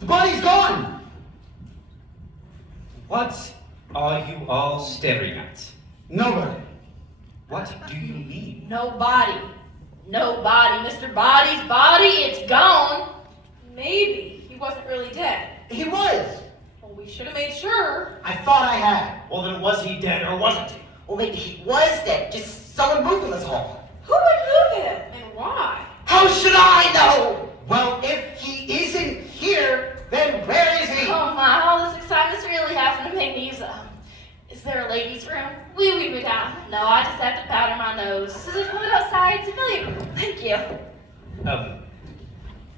The body's gone! What are you all staring at? Nobody. What do you mean? No body. No body. Mr. Body's body, it's gone. Maybe he wasn't really dead. He was. Well, we should have made sure. I thought I had. Well, then was he dead or wasn't he? Well, maybe he was dead. Just someone moved him this hall. Who would move him and why? How should I know? Well, if he isn't here, then where is he? Oh my, all this excitement's really having to make me use is there a ladies' room? We down. No, I just have to powder my nose. So there's one outside civilian room. Thank you.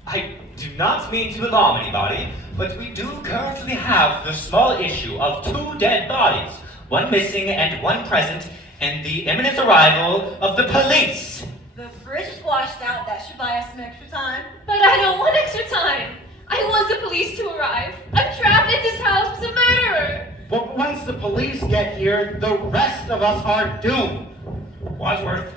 I do not mean to alarm anybody, but we do currently have the small issue of 2 dead bodies, one missing and one present, and the imminent arrival of the police. The bridge is washed out. That should buy us some extra time. But I don't want extra time. I want the police to arrive. I'm trapped in this house with a murderer. But once the police get here, the rest of us are doomed. Wadsworth,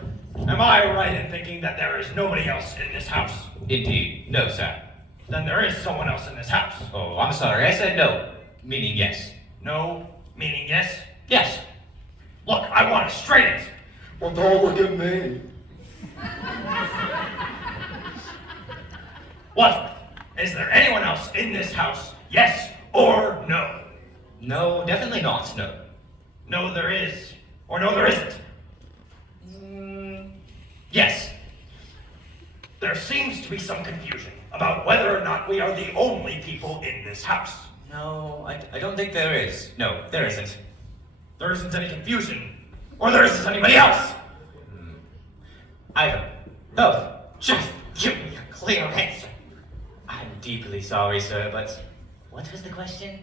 am I right in thinking that there is nobody else in this house? Indeed, no, sir. Then there is someone else in this house. Oh, I'm sorry, I said no, meaning yes. No, meaning yes? Yes. Look, I want to straight it. Well, don't look at me. Wadsworth, is there anyone else in this house? Yes or no? No, definitely not, no. No, there is. Or no, there isn't. Yes. There seems to be some confusion about whether or not we are the only people in this house. No, I don't think there is. No, there isn't. There isn't any confusion. Or there isn't anybody else. Either. Both. Just give me a clear answer. I'm deeply sorry, sir, but what was the question?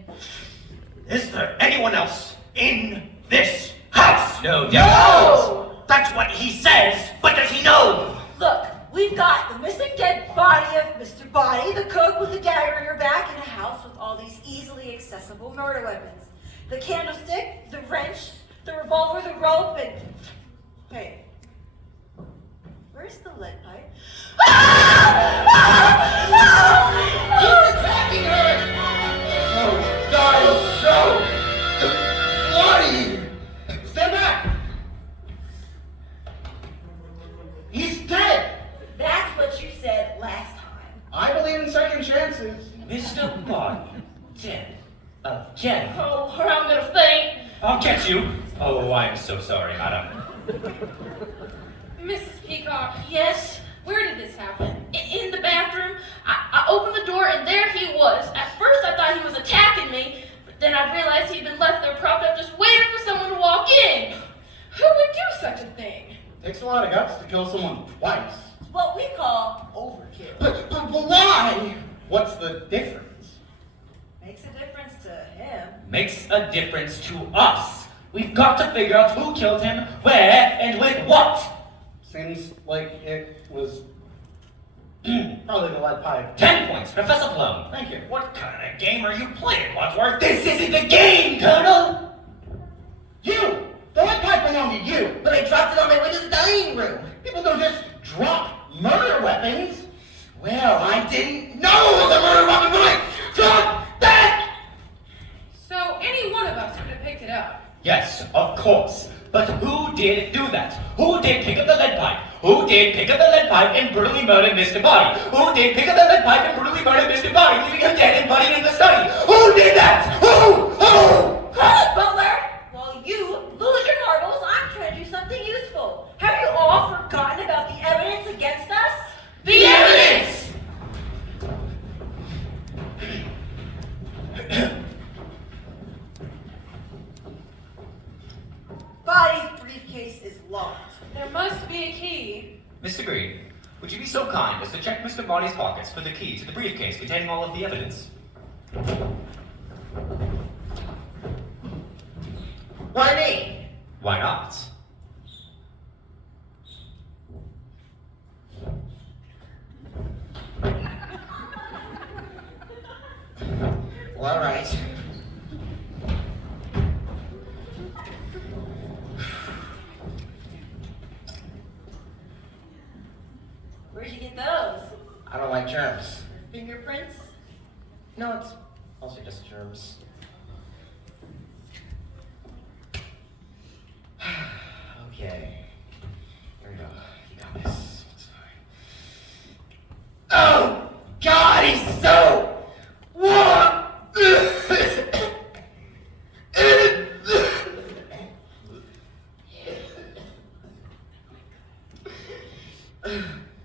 Is there anyone else in this house? No, definitely not. That's what he says, but does he know? Look, we've got the missing dead body of Mr. Body, the cook with the dagger in her back, in a house with all these easily accessible murder weapons. The candlestick, the wrench, the revolver, the rope, and... Hey, where's the lead pipe? He's attacking her! Oh, God, it's so bloody! Stand back! He's dead! That's what you said last time. I believe in second chances. Mr. Body, dead. Again. Oh, or I'm gonna faint. I'll get you. Oh, I'm so sorry, madam. Mrs. Peacock, Yes, where did this happen? in the bathroom. I opened the door and there he was. At first I thought he was attacking me, but then I realized he'd been left there propped up just waiting for someone to walk in. Who would do such a thing? Takes a lot of guts to kill someone twice. It's what we call overkill. But why? What's the difference? Makes a difference to him. Makes a difference to us. We've got to figure out who killed him, where, and with what. Seems like it was probably the lead pipe. 10 points, Professor Plum. Thank you. What kind of game are you playing, Wadsworth? This isn't a game, Colonel! You! The lead pipe belonged to you! But I dropped it on my way to the dining room. People don't just drop murder weapons. Well, I didn't know it was a murder weapon, but I dropped that! So any one of us could have picked it up. Yes, of course. But who did do that? Who did pick up the lead pipe? Who did pick up the lead pipe and brutally murder Mr. Body? Who did pick up the lead pipe and brutally murder Mr. Body, leaving him dead and bloody in the study? Who did that? Who? Call it, Butler! While you lose your marbles, I'm trying to do something useful. Have you all forgotten about the evidence against us? The evidence! Body's briefcase is locked. There must be a key. Mr. Green, would you be so kind as to check Mr. Body's pockets for the key to the briefcase containing all of the evidence? Why me? Why not? Well, all right. Where'd you get those? I don't like germs. Fingerprints? No, it's mostly just germs. Okay. Here we go. You got this. It's fine. Oh, God, he's so warm.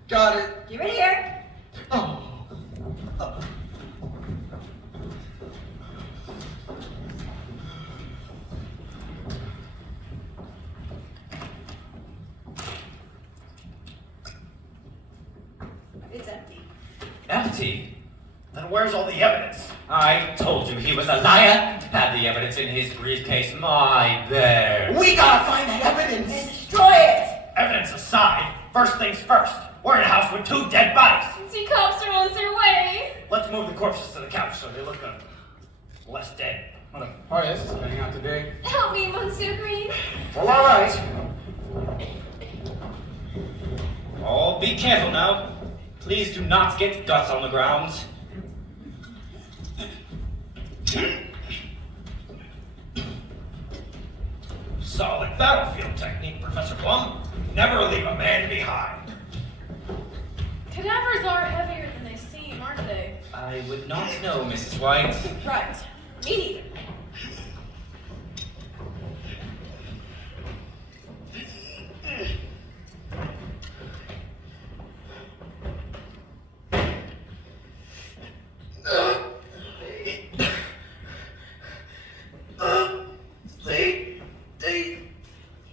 Got it. Give it here. Oh. It's empty. Empty? Then where's all the evidence? I told you he was a liar. Had the evidence in his briefcase, my bear. We gotta find that And evidence. destroy it. Evidence aside, first things first. We're in a house with 2 dead bodies. See, cops are on their way. Let's move the corpses to the couch so they look less dead. Alright, this is turning out today. Help me, Monsieur Green. Well, all right. Oh, be careful now. Please do not get guts on the ground. Solid battlefield technique, Professor Plum. Never leave a man behind. Cadavers are heavier than they seem, aren't they? I would not know, Mrs. White. Right. Me neither.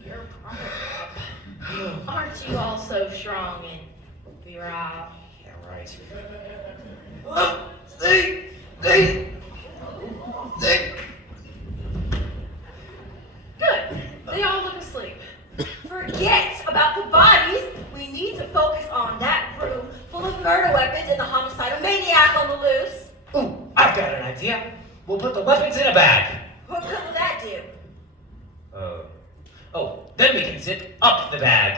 You're probably aren't you all so strong and virile? Yeah, right. Good. They all look asleep. Forget about the bodies. We need to focus on that room full of murder weapons and the homicidal maniac on the loose. Ooh, I've got an idea. We'll put the weapons in a bag. What good will that do? Then we can zip up the bag.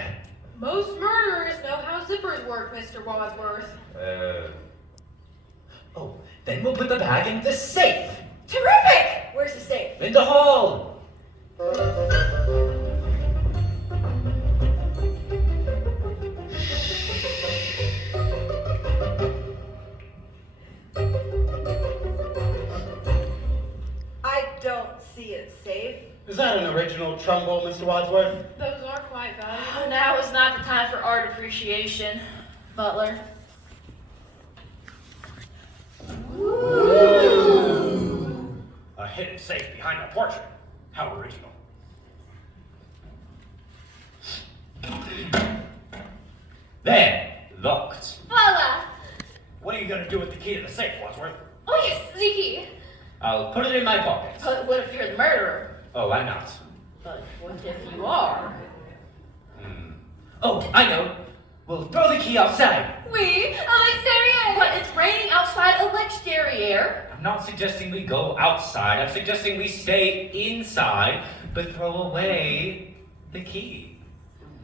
Most murderers know how zippers work, Mr. Wadsworth. Then we'll put the bag in the safe. Terrific! Where's the safe? In the hall. I don't see it safe. Is that an original Trumbull, Mr. Wadsworth? Those are quite valuable. Now is not the time for art appreciation, Butler. A hidden safe behind a portrait. How original. There, locked. Voila. What are you gonna do with the key to the safe, Wadsworth? Oh, yes, the key. I'll put it in my pocket. But what if you're the murderer? Oh, I'm not. But what if you are? Oh, I know. We'll throw the key outside. Oui, à l'extérieur. But it's raining outside a l'exterior. I'm not suggesting we go outside. I'm suggesting we stay inside, but throw away the key.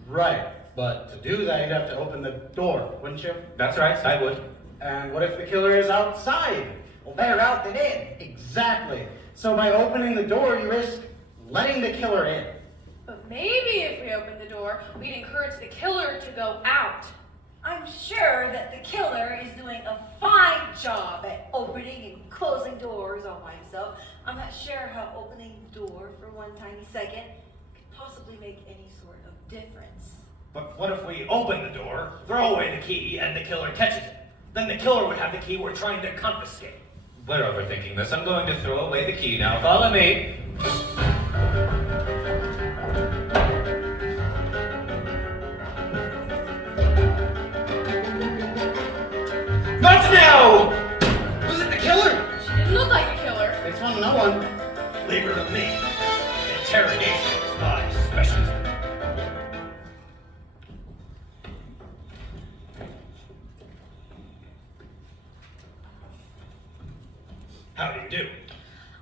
Right, but to do that, you'd have to open the door, wouldn't you? That's right, I would. And what if the killer is outside? Well, better out than in. Exactly. So by opening the door, you risk letting the killer in. But maybe if we open the door, we'd encourage the killer to go out. I'm sure that the killer is doing a fine job at opening and closing doors all by himself. I'm not sure how opening the door for one tiny second could possibly make any sort of difference. But what if we open the door, throw away the key, and the killer catches it? Then the killer would have the key we're trying to confiscate. We're overthinking this. I'm going to throw away the key now. Follow me. Not now! Was it the killer? She didn't look like a killer. It's one no one. Leave her to me. Interrogation is my specialty. How do you do?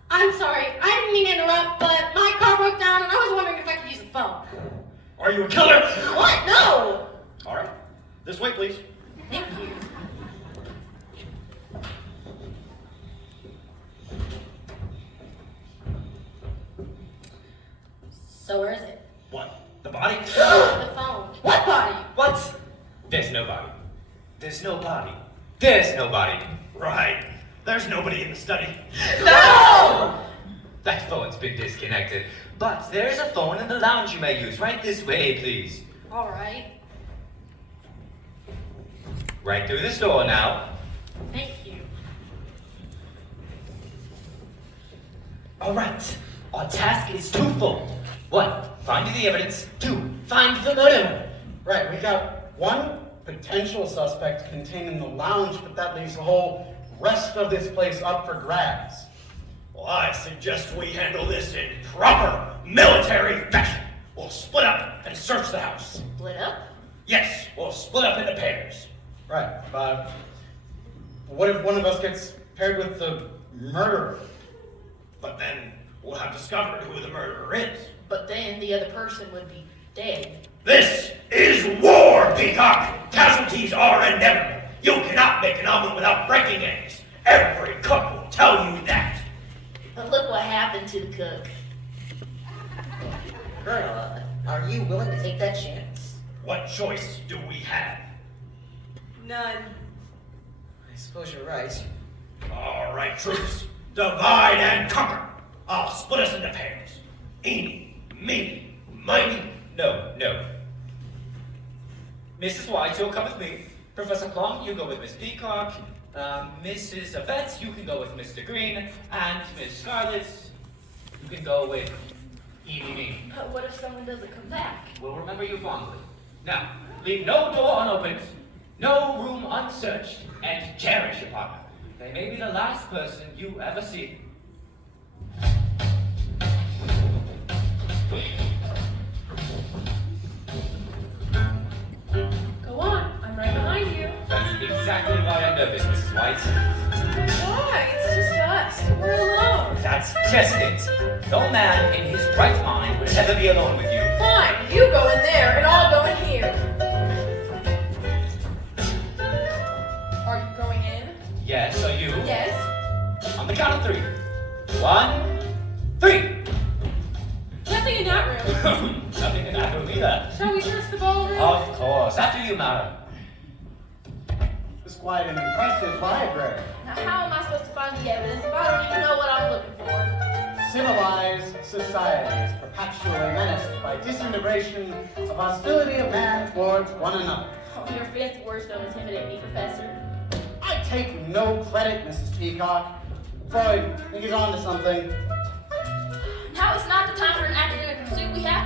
I'm sorry, I didn't mean to interrupt, but my car broke down and I was wondering if I could use the phone. Are you a killer? What? No! All right. This way, please. Thank you. So where is it? What? The body? The phone. What body? What? There's nobody. There's nobody. There's nobody. Right. There's nobody in the study. No! That phone's been disconnected. But there is a phone in the lounge you may use. Right this way, please. All right. Right through this door now. Thank you. All right. Our task is twofold. 1, find the evidence. 2, find the murderer. Right, we got one potential suspect contained in the lounge, but that leaves the whole rest of this place up for grabs. Well, I suggest we handle this in proper military fashion. We'll split up and search the house. Split up? Yes, we'll split up into pairs. Right, but what if one of us gets paired with the murderer? But then we'll have discovered who the murderer is. But then the other person would be dead. This is war, Peacock! Casualties are inevitable. You cannot make an omelet without breaking eggs. Every cook will tell you that. But look what happened to the cook. Colonel, are you willing to take that chance? What choice do we have? None. I suppose you're right. All right, troops. Divide and conquer. I'll split us into pairs. Eeny, meeny, miny. No, no. Mrs. White, you'll come with me. Professor Plum, you go with Miss Peacock. Mrs. Yvette, you can go with Mr. Green. And Miss Scarlet, you can go with Evie Me. But what if someone doesn't come back? We'll remember you fondly. Now, leave no door unopened, no room unsearched, and cherish your partner. They may be the last person you ever see. Go on, I'm right behind you. That's exactly why I'm nervous, Mrs. White. Why? It's just us. We're alone. That's just it. No man in his right mind would ever be alone with you. Fine, you go in there and I'll go in here. Are you going in? Yes, are you? Yes. On the count of 3. 1, 3. Nothing in that room. Nothing in that room either. Shall we search the ballroom? Of course. After you, madam. It's quite an impressive library. Now, how am I supposed to find the evidence if I don't even know what I'm looking for? Civilized society is perpetually menaced by disintegration of hostility of man towards one another. Oh, your fancy words don't intimidate me, Professor. I take no credit, Mrs. Peacock. Freud, I think he's on to something. Now is not the time for an academic pursuit. We have